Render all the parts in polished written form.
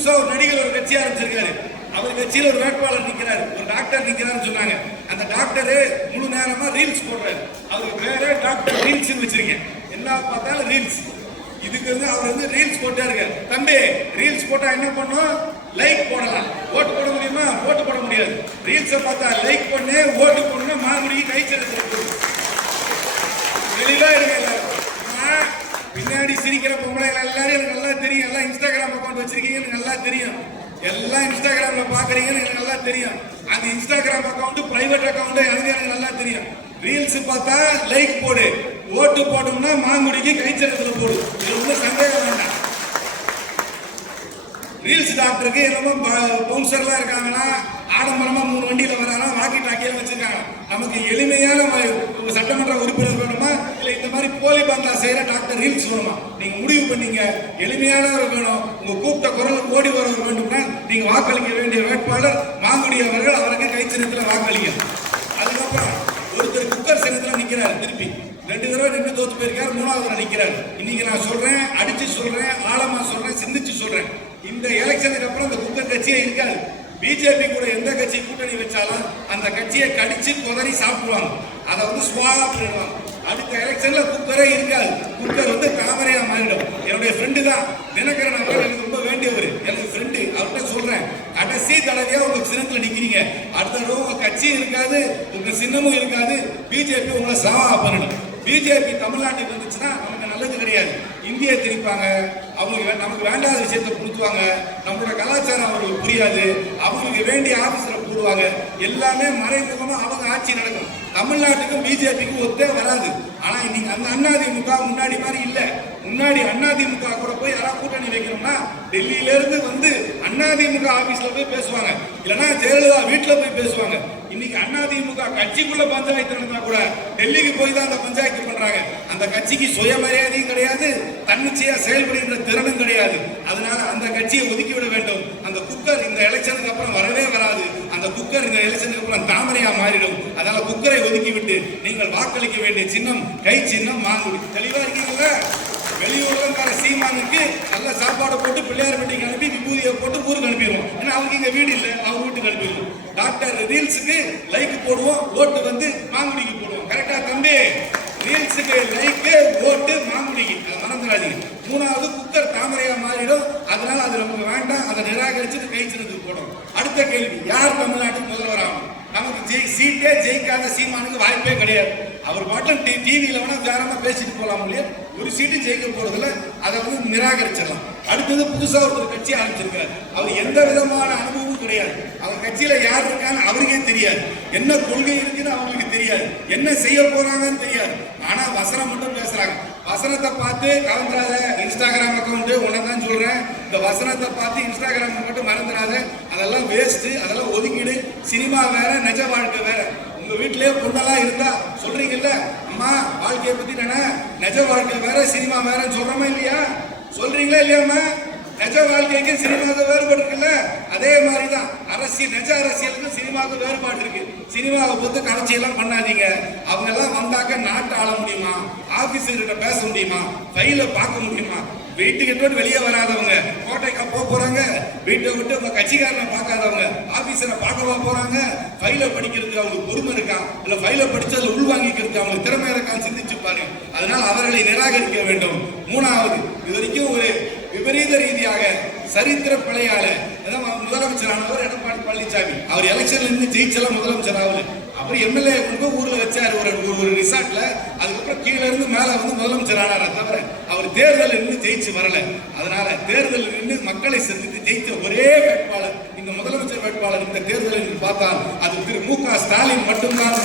புதுசா ஒரு நடிகர் ஒரு கட்சி ஆரம்பிச்சிருக்காரு. அவர் கட்சியில ஒரு வேட்பாளர் நிக்கிறாரு, ஒரு டாக்டர் நிக்கிறாருன்னு சொன்னாங்க. அந்த டாக்டரு முழு நேரமா ரீல்ஸ் போடுறாரு. அவருக்கு வேற டாக்டர் ரீல்ஸ் வச்சிருக்கேன், என்ன பார்த்தாலும் ரீல்ஸ். இதுக்கு வந்து அவர் வந்து ரீல்ஸ் போட்டே இருக்காரு. தம்பி, ரீல்ஸ் போட்டா என்ன பண்ணும்? லைக் போடலாம். ஓட்டு போட முடியுமா? ஓட்டு போட முடியாது. ரீல்ஸை பார்த்தா லைக் பண்ணு, ஓட்டு போடணும்னா மாங்குடிக்கு கைச்சல் தெளிவா இருக்கு. பின்னாடி சிரிக்கிற பொம்பளை எல்லாரும் எனக்கு நல்லா தெரியும். எல்லாம் இன்ஸ்டாகிராம் அக்கௌண்ட் வச்சிருக்கீங்க, எனக்கு நல்லா தெரியும். எல்லாம் இன்ஸ்டாகிராம்ல பாக்குறீங்கன்னு எனக்கு நல்லா தெரியும். அந்த இன்ஸ்டாகிராம் அக்கௌண்ட் பிரைவேட் அக்கௌண்ட் எனக்கு நல்லா தெரியும். ரீல்ஸ் பார்த்தா லைக் போடு, ஓட்டு போடணும்னா மாங்குடிக்கு கைச்சலத்துல போடு. இது ஒன்றும் சந்தேகம் வேண்டாம். ரீல்ஸ் டாக்டருக்கு என்னமோ பவுன்சர்லாம் இருக்காங்கன்னா, ஆடம்பரமா 3 வண்டியில வரானா, வாக்கி டாக்கியில வச்சிருக்காங்க. நமக்கு எளிமையான சட்டமன்ற உறுப்பினர் வேணுமா, இல்ல இந்த மாதிரி போலி பந்தா செய்யற டாக்டர் ரீல்ஸ் வேணுமா? நீங்க முடிவு பண்ணீங்க. எளிமையானவர் வேணும், உங்க கூப்பிட்ட குரல் ஓடி வரவர் வேண்டும்னா நீங்க வாக்களிக்க வேண்டிய வேட்பாளர் மாங்குடி அவர்கள். அவருக்கு கைச்சின்னத்துல வாக்களிங்க. அதுக்கப்புறம் ஒருத்தர் குக்கர் சின்னத்துல நிக்கிறார். திருப்பி 2 தடவை நின்று தோத்து போயிருக்காரு, 3வது நிக்கிறார். இன்னைக்கு நான் சொல்றேன், அடிச்சு சொல்றேன், ஆழமா சொல்றேன், சிந்திச்சு சொல்றேன். இந்த எலெக்ஷனுக்கு அப்புறம் இந்த குக்கர் கட்சியே இருக்காது. பிஜேபி கூட எந்த கட்சி கூட்டணி வச்சாலும் அந்த கட்சியை கடிச்சு கொதறி சாப்பிடுவாங்க. அதை வந்து ஸ்வாகா பண்ணிடுவாங்க. அடுத்த எலெக்ஷன்ல குக்கரே இருக்காது. குக்கர் வந்து தாமரையா மாறிடும். என்னுடைய ஃப்ரெண்டு தான் தினகரன் அவர்கள், எனக்கு ரொம்ப வேண்டியவர், எனக்கு ஃப்ரெண்டு. அவர்கிட்ட சொல்றேன், கடைசி தடவையா உங்க சின்னத்துல நிக்கிறீங்க. அடுத்த தடவை உங்க கட்சியும் இருக்காது, உங்க சின்னமும் இருக்காது. பிஜேபி உங்களை சாவா பண்ணிடும். பிஜேபி தமிழ்நாட்டுக்கு வந்துச்சுன்னா நமக்கு நல்லது கிடையாது. இந்தியை திணிப்பாங்க, அவங்க நமக்கு வேண்டாத விஷயத்தை கொடுத்துவாங்க, நம்மளோட கலாச்சாரம் அவங்களுக்கு புரியாது, அவங்களுக்கு வேண்டிய ஆபீஸ்ல போடுவாங்க. எல்லாமே மறைமுகமா அவங்க ஆட்சி நடக்கும். தமிழ்நாட்டுக்கும் பிஜேபிக்கும் ஒத்தே வராது. ஆனா இன்னைக்கு அந்த அதிமுக முன்னாடி மாதிரி இல்ல. முன்னாடி அதிமுக கூட போய் யாராவது கூட்டணி வைக்கணும்னா டெல்லியில இருந்து வந்து அதிமுக ஆபீஸ்ல போய் பேசுவாங்க, இல்லைன்னா ஜெயலலிதா வீட்டுல போய் பேசுவாங்க. இன்னைக்கு அதிமுக கட்சிக்குள்ள பஞ்சாயத்து நடந்தா கூட டெல்லிக்கு போய் தான் அந்த பஞ்சாயத்து பண்றாங்க. அந்த கட்சிக்கு சுயமரியாதையும் கிடையாது, தன்னிச்சையா செயல்படுகின்ற திறனும் கிடையாது. அதனால அந்த கட்சியை ஒதுக்கிவிட வேண்டும். அந்த குக்கர் இந்த எலெக்ஷனுக்கு அப்புறம் வரவே வராது. அந்த குக்கர் இந்த எலெக்ஷனுக்கு அப்புறம் தாமரையா மாறிடும். அதனால குக்கரை ஒதுக்கிவிட்டு நீங்கள் வாக்களிக்க வேண்டிய சின்னம் கை சின்னம் மாங்குடி. தெளிவா இருக்கீங்கல்ல? வெளியூர்ல சீமானுக்கு நல்ல சாப்பாடு போட்டு பிள்ளையார் வீட்டுக்கு அனுப்பி விபூதியை போட்டு ஊருக்கு அனுப்பிடுவோம். ஏன்னா அவங்க இங்க வீடு இல்லை, அவங்க வீட்டுக்கு அனுப்பிடுவோம். டாக்டர் ரீல்ஸுக்கு லைக் போடுவோம், ஓட்டு வந்து மாங்குடிக்கு போடுவோம். கரெக்டா தம்பி? ரீல்ஸுக்கு லைக்கு, ஓட்டு மாங்குடிக்கு, மறந்துடாதீங்க. 3வது குக்கர் தாமரையா மாறிடும். அதனால அது நமக்கு வேண்டாம். அதை நிராகரிச்சுட்டு கை சின்னத்துக்கு போடும். அடுத்த கேள்வி, யார் தமிழ்நாட்டுக்கு முதல்வர் ஆகும்? நமக்கு சீட்டே ஜெயிக்காத சீமானுக்கு வாய்ப்பே கிடையாது. அவர் பாட்டும் டிவியில வேணா தாராளமா பேசிட்டு போலாம் இல்லையா? ஒரு சீட்டு ஜெயிக்க போறதுல அதை வந்து நிராகரிச்சிடலாம். அடுத்தது புதுசா ஒரு கட்சி ஆரம்பிச்சிருக்காரு. அவர் எந்த விதமான அனுபவமும் கிடையாது. அவர் கட்சியில யார் இருக்கான்னு அவருக்கே தெரியாது, என்ன கொள்கை இருக்குன்னு அவங்களுக்கு தெரியாது, என்ன செய்ய போறாங்கன்னு தெரியாது. ஆனா வசனம் மட்டும் பேசுறாங்க. வசனத்தை பார்த்து கலந்துராத. இன்ஸ்டாகிராம் அக்கௌண்ட் உனதான் சொல்றேன், இந்த வசனத்தை பார்த்து இன்ஸ்டாகிராம் மட்டும் மறந்துடாத. அதெல்லாம் வேஸ்ட், அதெல்லாம் ஒதுக்கிடு. சினிமா வேற, நிஜ வாழ்க்கை வேற. உங்க வீட்டிலேயே பொண்ணெல்லாம் இருந்தா சொல்றீங்கல்ல, அம்மா வாழ்க்கையை பத்தி நிஜ வாழ்க்கை வேற, சினிமா வேறன்னு சொல்றோமா இல்லையா? சொல்றீங்களா இல்லையாம்மா? நிஜ வாழ்க்கைக்கு சினிமாவுக்கு வேறுபாடு இருக்குல்ல? அதே மாதிரிதான் அரசியல், நிஜ அரசியலுக்கு சினிமாவுக்கு வேறுபாடு இருக்கு. சினிமாவை பொறுத்து கடைசியெல்லாம் பண்ணாதீங்க. அவங்க எல்லாம் வந்தாக்க நாட்டை ஆள முடியுமா? ஆபீஸர்கிட்ட பேச முடியுமா? ஃபைல பார்க்க முடியுமா? வீட்டுக்கு விட்டு வெளியே வராதவங்க கோட்டைக்கா போறாங்க. வீட்டை விட்டு உங்க கட்சிக்காரனை பார்க்காதவங்க ஆபீசரை பார்க்கவா போறாங்க? ஃபைல படிக்கிறதுக்கு அவங்களுக்கு பொறுமை இருக்கா? இல்ல ஃபைல படிச்சதுல உள்வாங்கிக்கிறதுக்கு அவங்களுக்கு திறமை இருக்கான்னு சிந்திச்சு பாருங்க. அதனால் அவர்களை நிராகரிக்க வேண்டும். 3வது, இது வரைக்கும் ஒரு விபரீத ரீதியாக சரித்திர பிழையால முதலமைச்சரானவர் எடப்பாடி பழனிசாமி. அவர் எலெக்ஷன்ல இருந்து ஜெயிச்செல்லாம் முதலமைச்சர் ஆகல. அப்புறம் எம்எல்ஏ ஊர்ல வச்சாரு ஒரு ரிசார்ட்ல. அதுக்கப்புறம் கீழே இருந்து மேல வந்து முதலமைச்சர் ஆனாரா தவிர அவர் தேர்தலில் இருந்து ஜெயிச்சு வரல. அதனால தேர்தலில் இருந்து மக்களை சந்தித்து ஜெயித்த ஒரே வேட்பாளர், இந்த முதலமைச்சர் வேட்பாளர் இந்த தேர்தலில் பார்த்தால் அது திரு மு.க. ஸ்டாலின் மட்டும்தான்.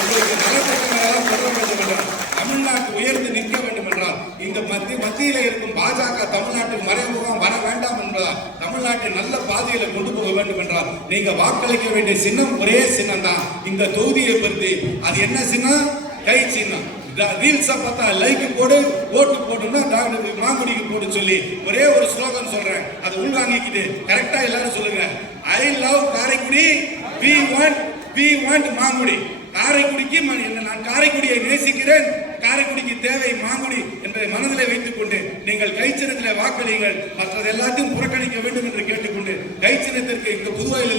உங்களுக்கு நலத்திட்டங்களெல்லாம் சொல்ல வேண்டும் என்றால், தமிழ்நாட்டு உயர்ந்து நிற்க வேண்டும் என்றால், இந்த மத்தியில இருக்கும் பாஜக தமிழ்நாட்டில் மறைமுகம் வர வேண்டாம் என்பதால், தமிழ்நாட்டை நல்ல பாதையில கொண்டு போக வேண்டும் என்றால் நீங்க வாக்களிக்க வேண்டிய சின்னம் ஒரே சின்னம் தான். இந்த தொகுதியை பற்றி அது என்ன சின்னம்? கை சின்னம். ரீல்ஸா பார்த்தா லைக் போடு, ஓட்டு போட்டுன்னா டாக்டர் மாங்குடிக்கு போட்டு சொல்லி ஒரே ஒரு ஸ்லோகன் சொல்றேன். அதை உள்வாங்கிக்கிட்டு கரெக்டா எல்லாரும் சொல்லுங்க. I love Karaikudi, we want Mangudi. காரைக்குடிக்கு நான் காரைக்குடியை நேசிக்கிறேன், காரைக்குடிக்கு தேவை மாங்குடி என்பதை மனதிலே வைத்துக் கொண்டு நீங்கள் கைச்சின்னத்திலே வாக்களியுங்கள். மற்றது எல்லாத்தையும் புறக்கணிக்க வேண்டும் என்று கேட்டுக்கொண்டு கைச்சின்னத்திற்கு இந்த புதுவையில்